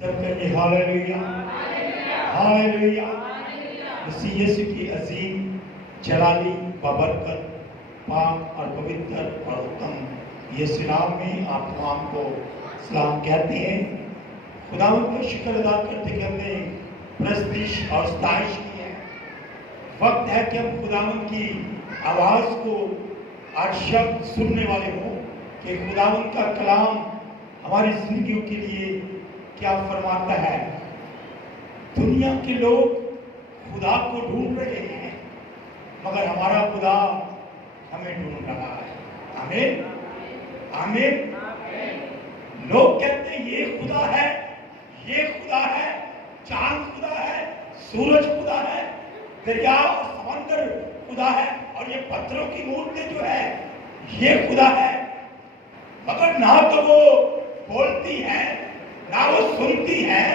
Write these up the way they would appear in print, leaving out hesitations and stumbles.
سب کہیے ہاللیلویا ہاللیلویا۔ مسیح یسوع کی عظیم جلالی بابرکت پاک اور پوتر اور اتم یسوع نام میں آپ تمام کو سلام کہتے ہیں۔ خداوند کا شکر ادا کرتے کہ ہم نے پرستش اور ستائش کی ہے۔ وقت ہے کہ ہم خداوند کی آواز کو آج شب سننے والے ہوں کہ خداوند کا کلام ہماری زندگیوں کے لیے کیا فرماتا ہے۔ دنیا کے لوگ خدا کو ڈھونڈ رہے ہیں مگر ہمارا خدا ہمیں ڈھونڈ رہا ہے۔ آمین آمین۔ لوگ کہتے ہیں یہ خدا ہے، یہ خدا ہے، چاند خدا ہے، سورج خدا ہے، دریا اور سمندر خدا ہے، اور یہ پتھروں کی مورتیں جو ہے یہ خدا ہے، مگر نہ تو وہ بولتی ہے، نہ وہ سنتی ہے،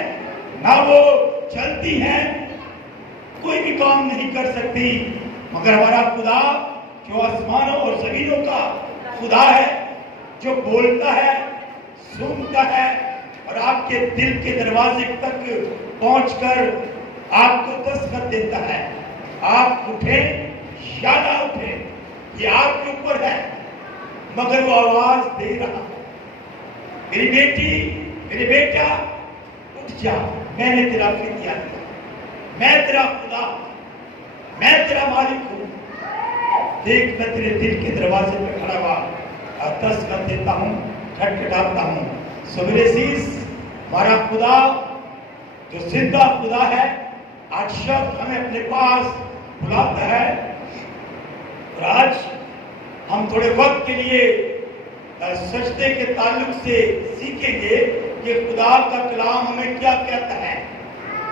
نہ وہ چلتی ہے، کوئی بھی کام نہیں کر سکتی۔ مگر ہمارا خدا جو آسمانوں اور زمینوں کا خدا ہے، جو بولتا ہے، سنتا ہے اور آپ کے دل کے دروازے تک پہنچ کر آپ کو دستخط دیتا ہے۔ آپ اٹھیں یا نہ اٹھیں یہ آپ کے اوپر ہے، مگر وہ آواز دے رہا ہے، میری بیٹی میرے بیٹا اٹھ جا، میں نے تیرا فدیہ دیا، میں تیرا خدا، میں تیرا مالک ہوں۔ دیکھ میں تیرے دل کے دروازے پہ کھڑا ہوا اور دستخط دیتا ہوں، کھٹکھٹاتا ہوں۔ سویرے عزیز، ہمارا خدا جو زندہ خدا ہے آج شب ہمیں اپنے پاس بلاتا ہے، اور آج ہم تھوڑے وقت کے لیے سجدے کے تعلق سے سیکھیں گے کہ خدا کا کلام ہمیں کیا کہتا ہے۔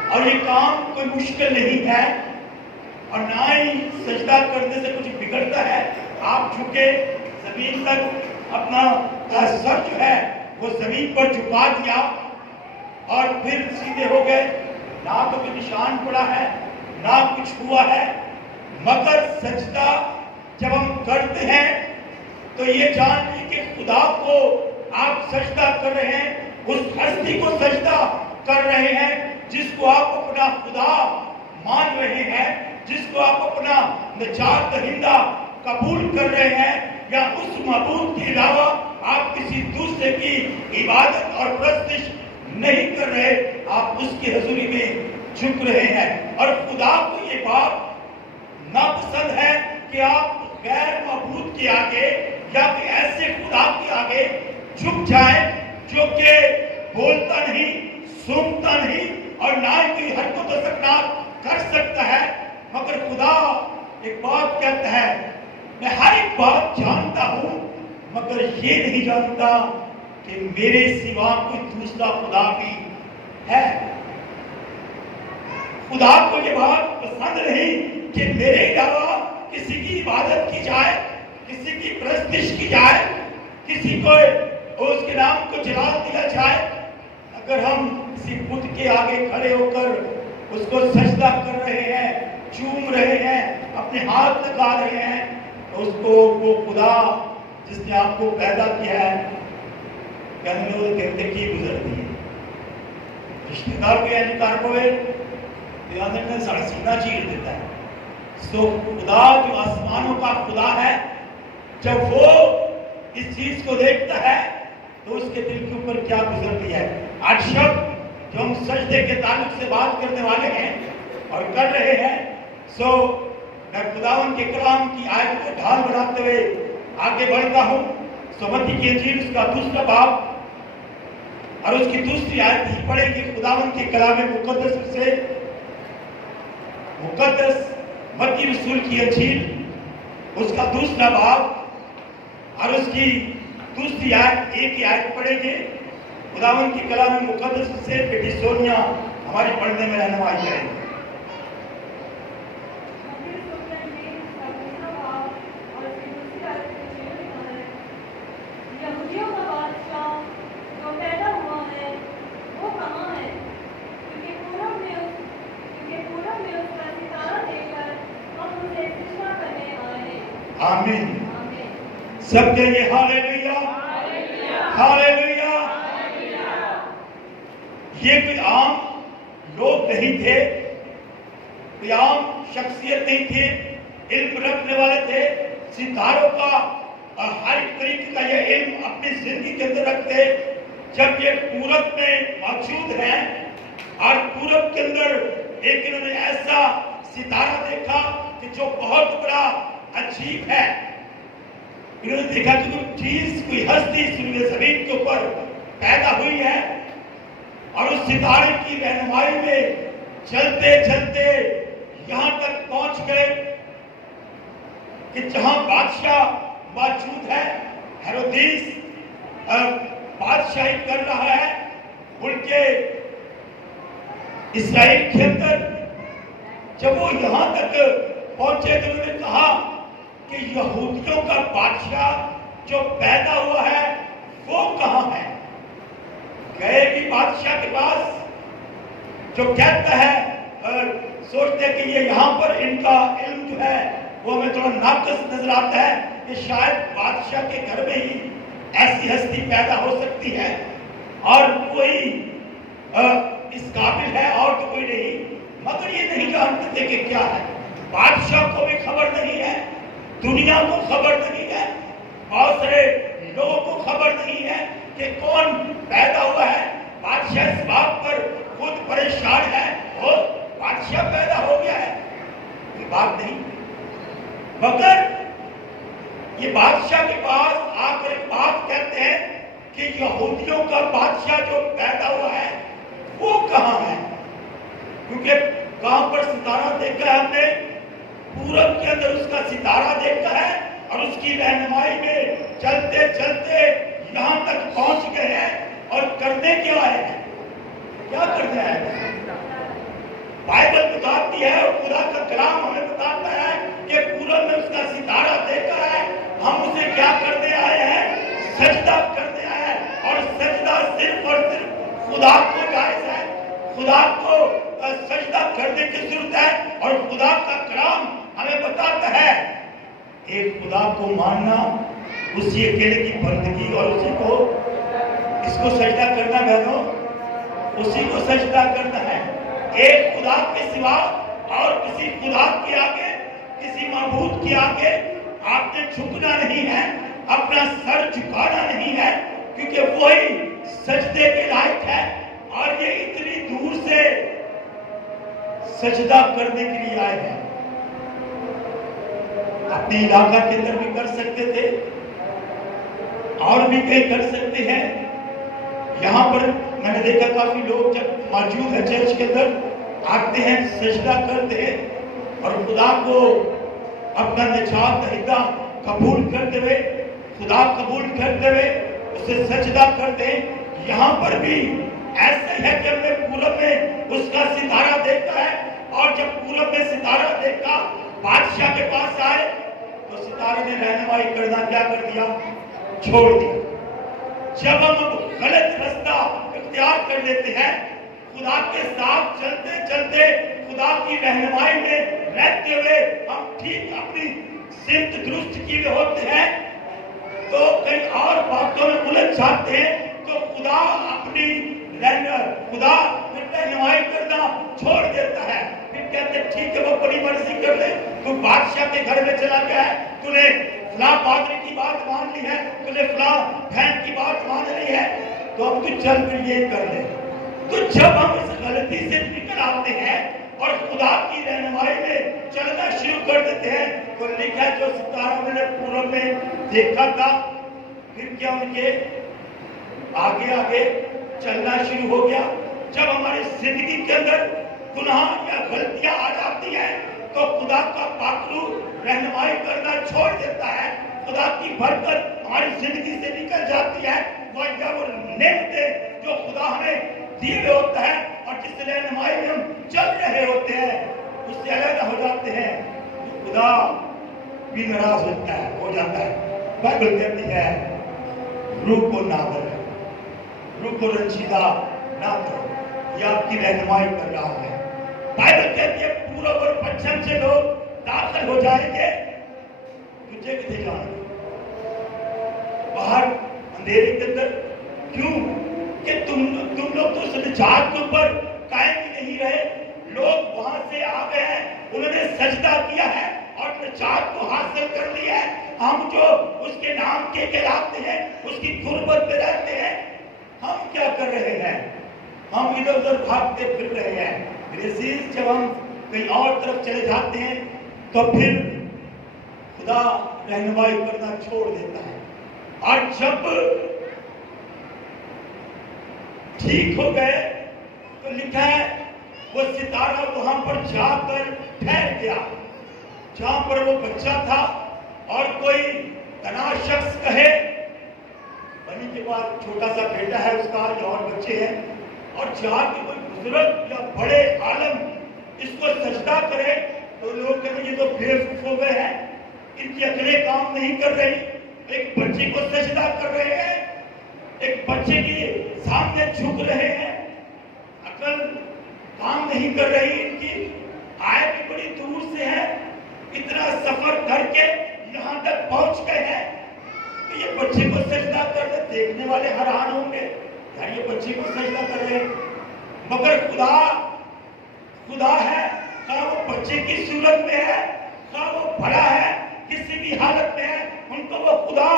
اور یہ کام کوئی مشکل نہیں ہے اور نہ ہی سجدہ کرنے سے کچھ بگڑتا ہے۔ آپ جھکے زمین تک اپنا سر جو ہے وہ زمین پر جھکا دیا اور پھر سیدھے ہو گئے، نہ تو کوئی نشان پڑا ہے نہ کچھ ہوا ہے۔ مگر سجدہ جب ہم کرتے ہیں تو یہ جان لی کہ خدا کو آپ سجدہ کر رہے ہیں، اس ہستی کو سجدہ کر رہے ہیں جس کو آپ اپنا خدا مان رہے ہیں، جس کو آپ اپنا نجات دہندہ قبول کر رہے ہیں، یا اس معبود کے علاوہ آپ کسی دوسرے کی عبادت اور پرستش نہیں کر رہے، آپ اس کی حضوری میں جھک رہے ہیں۔ اور خدا کو یہ بات ناپسند ہے کہ آپ غیر معبود کے آگے یا کہ ایسے خدا کے آگے جھک جائیں جو کہ بولتا نہیں، سنتا نہیں اور نہ ہی حرکت و سکنات کر سکتا ہے، مگر خدا ایک بات کہتا ہے، میں ہر ایک بات جانتا ہوں مگر یہ نہیں جانتا کہ میرے سوا کوئی دوسرا خدا بھی ہے۔ خدا کو یہ بات پسند نہیں کہ میرے علاوہ کسی کی عبادت کی جائے، کسی کی پرستش کی جائے، کسی کو اس کے نام کو جلال دیا جائے۔ اگر ہم کسی بت کے آگے کھڑے ہو کر اس کو سجدہ کر رہے ہیں، چوم رہے ہیں، اپنے ہاتھ لگا رہے ہیں، تو اس کو وہ خدا جس نے آپ کو پیدا کیا ہے کہتے کی گزرتی ہے۔ رشتہ دار کو یعنی کارپوریٹ میں سارا سینہ چیر دیتا ہے۔ سو خدا جو آسمانوں کا خدا ہے، جب وہ اس چیز کو دیکھتا ہے تو اس کے دل کے اوپر کیا گزرتی ہے۔ آج شب جو ہم سجدے کے تعلق سے بات کرنے والے ہیں اور کر رہے ہیں، سو میں خداوند کے کلام کی آیت کو ڈھال بناتے ہوئے آگے بڑھتا ہوں۔ سو متی کی انجیل اس کا 2 باب اور اس کی 2 آیت ہی پڑھیں گے خداوند کے کلام مقدس سے۔ مقدس متی رسول کی انجیل اس کا 2 باب اور اس کی 2 آیت، ایک ہی آیت پڑھیں گے۔ خداوند کی کلام مقدس سے بیٹی سونیا ہماری پڑھنے میں رہنمائی کریں گے۔ آمین۔ سب کہیے ہاللیلویا ہاللیلویا۔ یہ کوئی عام لوگ نہیں تھے، کوئی عام شخصیت نہیں تھے، علم رکھنے والے تھے، ستاروں کا ہر ایک طریقے کا یہ علم اپنی زندگی کے اندر رکھتے۔ جب یہ پورب میں موجود ہیں اور پورب کے اندر ایک انہوں نے ایسا ستارہ دیکھا کہ جو بہت بڑا عجیب ہے، انہوں نے دیکھا کہ کوئی چیز، کوئی ہستی سنوے زمین کے اوپر پیدا ہوئی ہے، اور اس ستارے کی رہنمائی میں چلتے چلتے یہاں تک پہنچ گئے کہ جہاں بادشاہ موجود ہے۔ ہیرودیس بادشاہی کر رہا ہے ملک اسرائیل کے اندر۔ جب وہ یہاں تک پہنچے تو انہوں نے کہا کہ یہودیوں کا بادشاہ جو پیدا ہوا ہے وہ کہاں ہے؟ گئے بھی بادشاہ کے پاس، جو کہتا ہے اور سوچتے کہ یہ یہاں پر ان کا علم جو ہے وہ ہمیں تھوڑا ناقص نظر آتا ہے کہ شاید بادشاہ کے گھر میں ہی ایسی ہستی پیدا ہو سکتی ہے اور کوئی اس قابل ہے اور تو کوئی نہیں، مگر یہ نہیں جانتے تھے کہ کیا ہے۔ بادشاہ کو بھی خبر نہیں ہے، دنیا کو خبر نہیں ہے، بہت سارے لوگوں کو خبر نہیں ہے کہ کون پیدا ہوا ہے۔ بادشاہ اس بات پر خود پریشان ہے، اور بادشاہ پیدا ہو گیا ہے، یہ بات نہیں۔ مگر یہ بادشاہ کے پاس آ کر ایک بات کہتے ہیں کہ یہودیوں کا بادشاہ جو پیدا ہوا ہے وہ کہاں ہے؟ کیونکہ کہاں پر ستارہ دیکھا ہے ہم نے، پورب کے اندر اس کا ستارہ دیکھا ہے، اور اس کی رہنمائی میں چلتے چلتے یہاں تک پہنچ گئے ہیں۔ اور کرنے کیا آئے ہیں؟ کیا کرنے آئے ہیں؟ بائبل بتاتی ہے اور خدا کا کلام ہمیں بتاتا ہے کہ پورب میں اس کا ستارہ دیکھا ہے، ہم اسے کیا کرنے آئے ہیں؟ سجدہ کرنے آئے ہیں۔ اور سجدہ صرف اور صرف خدا کو جائز ہے، خدا کو سجدہ کرنے کی ضرورت ہے۔ اور خدا کا کلام ہمیں بتاتا ہے ایک خدا کو ماننا، اسی اکیلے کی بندگی، اور اسی کو اس کو سجدہ کرنا، بہنوں اسی کو سجدہ کرنا ہے۔ ایک خدا کے سوا اور کسی خدا کے آگے، کسی معبود کے آگے آپ نے جھکنا نہیں ہے، اپنا سر جھکانا نہیں ہے، کیونکہ وہی سجدے کے لائق ہے۔ اور یہ اتنی دور سے سجدہ کرنے کے لیے آئے ہیں، اپنے علاقہ کے اندر بھی کر سکتے تھے اور بھی کہیں کر سکتے ہیں۔ یہاں پر میں نے دیکھا کافی لوگ جب موجود ہیں چرچ کے اندر آتے ہیں، سجدہ کرتے ہیں اور خدا کو اپنا نجات دہندہ قبول کرتے ہوئے، خدا قبول کرتے ہوئے اسے سجدہ کرتے ہیں۔ یہاں پر بھی ایسا ہے کہ ہم نے پورب میں اس کا ستارہ دیکھا ہے، اور جب پورب میں ستارہ دیکھا بادشاہ کے پاس آئے تو ستارے نے رہنمائی کرنا کیا کر دیا؟ چھوڑ دیا۔ جب ہم غلط رستہ اختیار کر لیتے ہیں، خدا کے ساتھ چلتے چلتے خدا کی رہنمائی میں رہتے ہوئے ہم ٹھیک اپنی سمت درست کیے ہوتے ہیں تو کئی اور باتوں میں الجھ جاتے ہیں، تو خدا اپنی رہنمائی کرنا چھوڑ دیتا ہے۔ پھر کہتے ہیں ٹھیک ہے وہ بڑی مرضی کر لے، تو بادشاہ کے گھر میں چلا گیا ہے، تو نے فلاں پادری کی بات مان لی ہے، تو نے فلاں بہن کی بات مان لی ہے، تو اب تو چل کر یہ کر لے۔ تو جب ہم اس غلطی سے نکل آتے ہیں اور خدا کی رہنمائی میں چلنا شروع کر دیتے ہیں، تو لکھا جو ستارہ انہوں نے پورب میں دیکھا تھا، پھر کیا ان کے آگے آگے چلنا شروع ہو گیا۔ جب ہماری زندگی کے اندر گناہ یا غلطیاں آ جاتی ہیں تو خدا کا پاکلو رہنمائی کرنا چھوڑ دیتا ہے، خدا کی برکت ہماری زندگی سے نکل جاتی ہے۔ وہ نعمتیں جو خدا ہمیں دیے ہوئے ہوتا ہے اور جس رہنمائی میں ہم چل رہے ہوتے ہیں اس سے علیحدہ ہو جاتے ہیں، خدا بھی ناراض ہوتا ہے، ہو جاتا ہے۔ بائبل کہتی ہے روح کو نہ کرو، روح کو رنجیدہ نہ کرو، یہ آپ کی رہنمائی کر رہا ہے۔ بائبل کہتی ہے پورب اور پچھم سے لوگ داخل ہو جائیں گے، تجھے کتنے جانا باہر اندھیرے کے اندر، کیوں کہ کہ تم لوگ تو اس نجات کے اوپر قائم ہی نہیں رہے. لوگ وہاں سے آ گئے ہیں, انہوں نے سجدہ کیا ہے اور نجات کو حاصل کر لیا ہے. ہم جو اس کے نام کے کہلاتے ہیں, اس کی غربت میں رہتے ہیں, ہم کیا کر رہے ہیں؟ ہم ادھر ادھر بھاگتے پھر رہے ہیں. عزیز, جب ہم کہیں اور طرف چلے جاتے ہیں تو پھر خدا رہنمائی کرنا چھوڑ دیتا ہے. اور جب ٹھیک ہو گئے تو لکھا ہے وہ ستارہ وہاں پر جا کر ٹھہر گیا جہاں پر وہ بچہ تھا. اور کوئی تنا شخص کہے, بنی کے بعد چھوٹا سا بیٹا ہے اس کا یا اور بچے ہیں, اور جہاں کے کوئی بزرگ یا بڑے عالم اس کو سجدہ کرے تو لوگ کہیں گے یہ تو بیوقوف ہو گئے ہیں, ان کی عقلیں کام نہیں کر رہی. ایک بچے کو سجدہ کر رہے ہیں, ایک بچے کے سامنے جھک رہے ہیں, عقل کام نہیں کر رہی ان کی. آئے بھی بڑی دور سے ہے, اتنا سفر کر کے یہاں تک پہنچ گئے ہیں, تو یہ بچے کو سجدہ کر رہے, دیکھنے والے حیران ہوں گے یار یہ بچے کو سجدہ کر رہے. مگر خدا ہے, خواہ وہ بچے کی صورت میں ہے, خواہ وہ بڑا ہے, کسی بھی حالت میں ہے, ان کو وہ خدا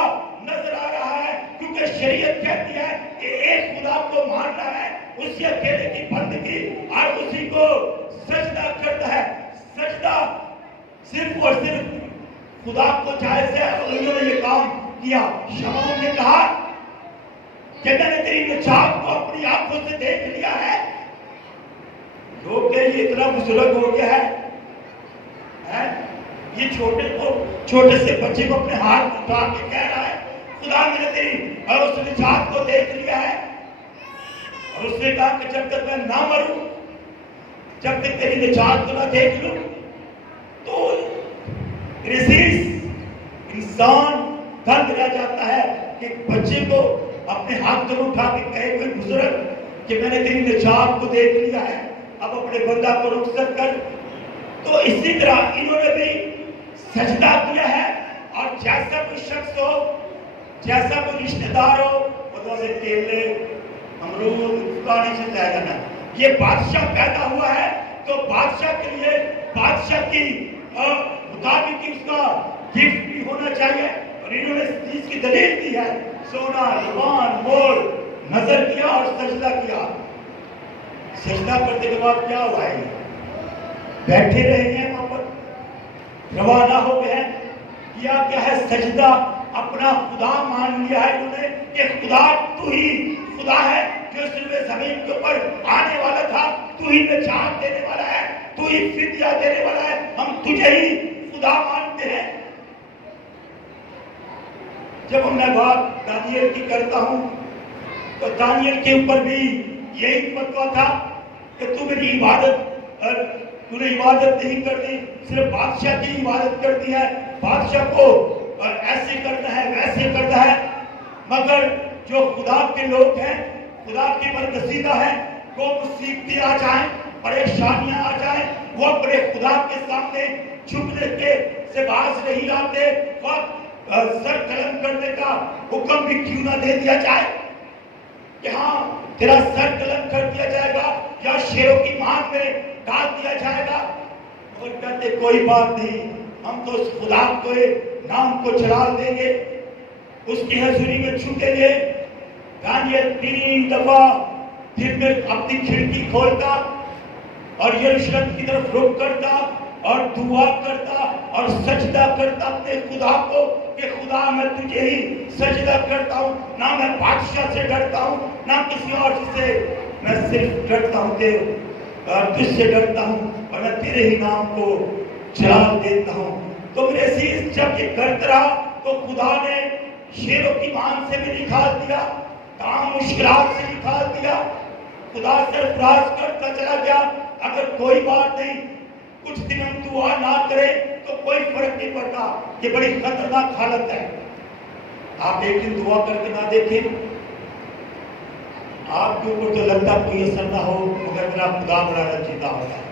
نظر آ رہا ہے. کیونکہ شریعت کہتی ہے کہ ایک خدا کو ماننا ہے, اسی اکیلے کی بندگی اور اسی کو سجدہ کرتا ہے. سجدہ صرف اور صرف خدا کو جائز ہے. اور انہوں نے یہ کام کیا. شمعون نے کہا کہ میں نے تیری نجات کو اپنی آنکھوں سے دیکھ لیا ہے. لوگ کہ یہ اتنا بزرگ ہو گیا ہے, یہ چھوٹے سے بچے کو اپنے ہاتھ اٹھا کے کہہ رہا ہے خدا میں نے تیری اور اس نجات کو دیکھ لیا ہے. اور اس نے کہا کہ جب تک میں نہ مروں, جب تک تیری نجات کو نہ دیکھ لوں. تو انسان دنگ رہ جاتا ہے کہ بچے کو اپنے ہاتھ میں اٹھا کے کہے کوئی بزرگ کہ میں نے تیری نجات کو دیکھ لیا ہے, اب اپنے بندہ کو رخصت کر. تو اسی طرح انہوں نے بھی سجدہ کیا ہے. اور جیسا کوئی شخص ہو, جیسا کوئی رشتہ دار ہو, وہ سے کیلے امرود پانی سے جائے گا. یہ بادشاہ پیدا ہوا ہے تو بادشاہ کے لیے بادشاہ کی مطابق اس کا گفٹ بھی ہونا چاہیے. اور انہوں نے اس چیز کی دلیل دی ہے, سونا روان مور نظر کیا اور سجدہ کیا. سجدہ کرنے کے بعد کیا ہوا ہے؟ بیٹھے رہے ہیں وہاں پر, روانہ ہو گئے. کیا ہے سجدہ, اپنا خدا مان لیا ہے انہوں نے کہ خدا تو ہی خدا ہے جو صرف زمین کے اوپر آنے والا تھا, تو ہی نجات دینے والا ہے, تو ہی فدیہ دینے والا ہے, ہم تجھے ہی خدا مانتے ہیں. جب میں بات دانیل کی کرتا ہوں تو دانیل کے اوپر بھی یہی فتویٰ تھا کہ تو میری تو نے عبادت نہیں کرتی, صرف بادشاہ کی عبادت کرتی ہے, بادشاہ کو ایسے کرنا ہے ویسے کرنا ہے. مگر جو خدا کے لوگ ہیں, خدا کے برگزیدہ ہیں, وہ مصیبتیں آ جائیں, پریشانیاں آ جائیں, وہ اپنے خدا کے سامنے جھکنے کے سے باز نہیں آتے. سر قلم کرنے کا حکم بھی کیوں نہ دے دیا جائے کہ ہاں تیرا سر قلم کر دیا جائے گا یا شیروں کی مان میں ڈال دیا جائے گا. اور کہتے کوئی بات نہیں, ہم تو اس خدا کو نام کو جلال دیں گے, اس کی حضوری میں جھکیں گے. دانیل 3 دفعہ دن میں اپنی کھڑکی کھولتا اور یروشلم کی طرف رخ کرتا اور دعا کرتا اور سجدہ کرتا اپنے خدا کو کہ خدا میں تجھے ہی سجدہ کرتا ہوں, نہ میں بادشاہ سے ڈرتا ہوں نہ کسی اور سے, میں صرف ڈرتا ہوں کہ تجھ سے ڈرتا ہوں اور میں تیرے ہی نام کو جلال دیتا ہوں. تو میرے عزیز, جب یہ کرتا رہا تو خدا نے شیروں کی مان سے بھی نکال دیا, تمام مشکلات سے نکال دیا. خدا سرفراز کرتا چلا گیا. اگر کوئی بات نہیں, کچھ دن ہم دعا نہ کریں تو کوئی فرق نہیں پڑتا, یہ بڑی خطرناک حالت ہے. آپ ایک دن دعا کر کے نہ دیکھیں, آپ کے اوپر تو لگتا کوئی اثر نہ ہو, مگر میرا خدا بڑا رنجیدہ ہوتا ہے.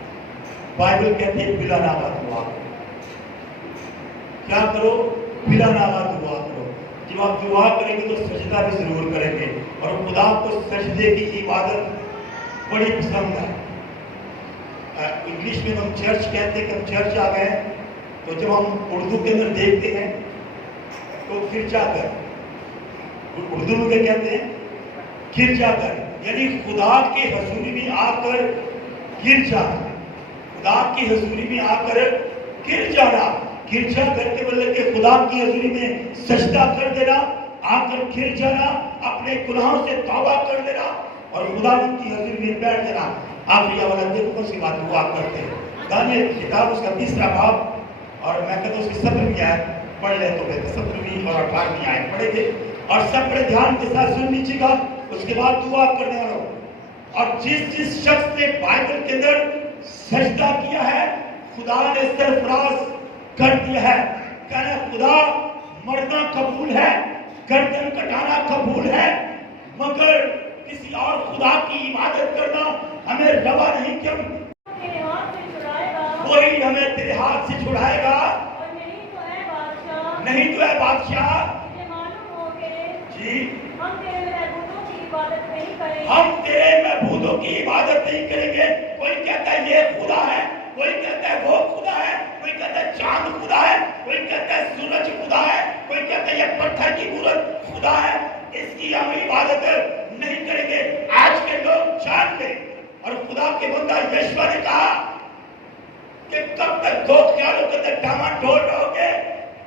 بائبل کہتے ہیں بلا ناغہ دعا. کیا کرو؟ بلا ناغہ دعا کرو. جب آپ دعا کریں گے تو سجدہ بھی ضرور کریں گے، اور خدا کو سجدے کی عبادت بڑی پسند ہے۔ انگلش میں ہم چرچ کہتے ہیں کہ ہم چرچ آ گئے ہیں، تو جب ہم اردو کے اندر دیکھتے ہیں تو گرجا گھر، اردو میں کیا کہتے ہیں؟ گرجا گھر، یعنی خدا کی حضوری میں آ کر گر جانا، خدا کی حضوری میں آ کر گر جانا۔ گرجا گھر کے مطلب کہ خدا کی حضوری میں سجدہ کر دینا، آ کر گر جانا، اپنے گناہوں سے توبہ کر دینا اور خدا کی حضوری میں بیٹھ جانا۔ آخری حوالہ دیکھو اس کے بعد دعا کرتے ہیں۔ دانیل کی کتاب اس کا 30واں باب، اور میں کہتا ہوں اس کی 17ویں آیت پڑھ لیں تو بہتر، 17ویں اور 18ویں آیت پڑھیں گے، اور سب بڑے دھیان کے ساتھ سن لیجیے گا، اس کے بعد دعا کرنے والوں۔ اور جس شخص نے بائبل کے اندر سجدہ کیا ہے خدا نے سرفراز کر دیا ہے۔ کہنا خدا مرنا قبول ہے، گردن کٹانا قبول ہے، مگر کسی اور خدا کی عبادت کرنا ہمیں روا نہیں، کہ کوئی ہمیں تیرے ہاتھ سے چھڑائے گا، نہیں تو اے بادشاہ جی ہم تیرے معبودوں کی عبادت نہیں کریں گے۔ کوئی کہتا ہے یہ خدا ہے، کوئی کہتا ہے وہ خدا ہے، کوئی کہتا ہے چاند خدا ہے، کوئی کہتا ہے سورج خدا ہے، کوئی کہتا ہے یہ پتھر کی مورت خدا ہے، اس کی ہم عبادت نہیں کریں گے۔ آج کے لوگ جان لیں، اور خدا کے بندہ یشوع نے کہا کہ کب تک دو خیالوں کے اندر ڈاما ڈول رہو گے؟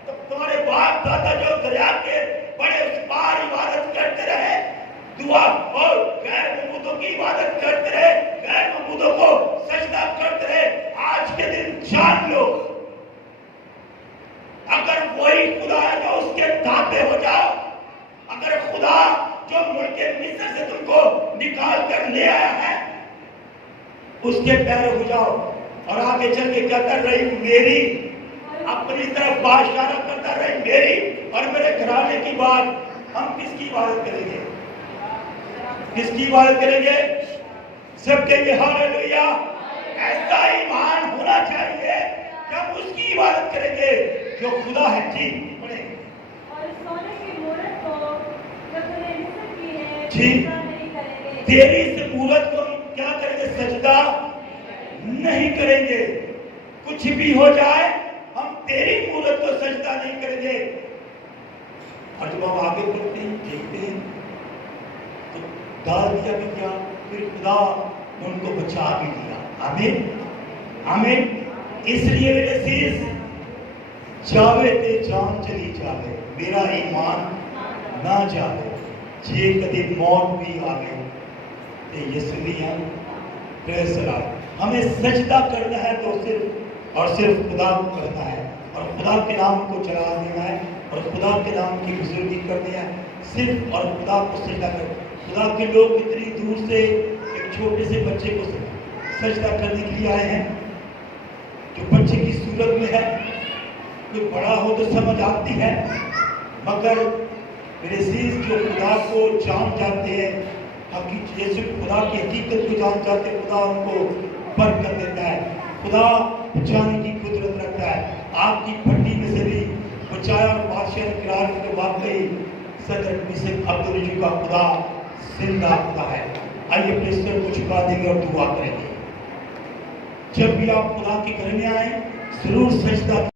تو تمہارے باپ دادا جو دریا کے بڑے اس پار عبادت کرتے رہے، دعا اور غیر معبودوں کی عبادت کرتے رہے، غیر معبودوں کو سجدہ کرتے رہے۔ آج کے دن جان لو، اگر وہی خدا ہے جو اس کے تابع ہو جاؤ، اگر خدا جو ملک مصر سے تم کو نکال کر لے آیا ہے اس کے پیرے ہو جاؤ۔ اور آگے چل کے کیا کر رہی میری، اپنی طرف باشارہ کرتا رہی میری اور میرے گھرانے کی بات۔ ہم کس کی عبادت کریں گے؟ کس کی عبادت کریں گے؟ سب کہیں گے ہاللویا۔ ایسا ایمان ہونا چاہیے کہ ہم اس کی عبادت کریں گے جو خدا ہے۔ جی پڑھیں۔ اور سونے کی مورت کو جو تم نے مصر کی ہے جی سجدہ نہیں کریں گے۔ تیری اس مورت کو ہم کیا کریں گے؟ سجدہ نہیں کریں گے۔ کچھ بھی ہو جائے ہم تیری مورت کو سجدہ نہیں کریں گے۔ اور جب ہم آگے بڑھتے ہیں دیکھتے ہیں تو ڈال دیا بھی کیا، پھر خدا ان کو بچا بھی دیا۔ آمین آمین۔ اس لیے میرے عزیز، جاوے تے جان چلی جاوے، میرا ایمان نہ جاوے، جے کدی موت بھی آگے تے یسوعیاں فیصلہ۔ ہمیں سجدہ کرنا ہے تو صرف اور صرف خدا کو کرنا ہے، اور خدا کے نام کو چلا دینا ہے، اور خدا کے نام کی بزرگی کرنی ہے صرف، اور خدا کو سجدہ کرنا۔ خدا کے لوگ اتنی دور سے ایک چھوٹے سے بچے کو سجدہ کرنے کے لیے آئے ہیں جو بچے کی صورت میں ہے، کوئی بڑا ہو تو سمجھ آتی ہے، مگر میرے عزیز جو خدا کو جان جاتے ہیں، یسوع خدا کی حقیقت کو جان جاتے ہیں، خدا ان کو برکت دیتا ہے، خدا بچانے کی قدرت رکھتا ہے۔ آپ کی پھٹی میں سے بھی بچایا اور بادشاہ نے قرار دیا کہ واقعی صدر مصر عبدالرجیع کا خدا زندہ خدا ہے۔ آئیے اپنے سر کو جھکا دیں گے اور دعا کریں گے۔ جب بھی آپ خدا کے گھر میں آئیں ضرور سجدہ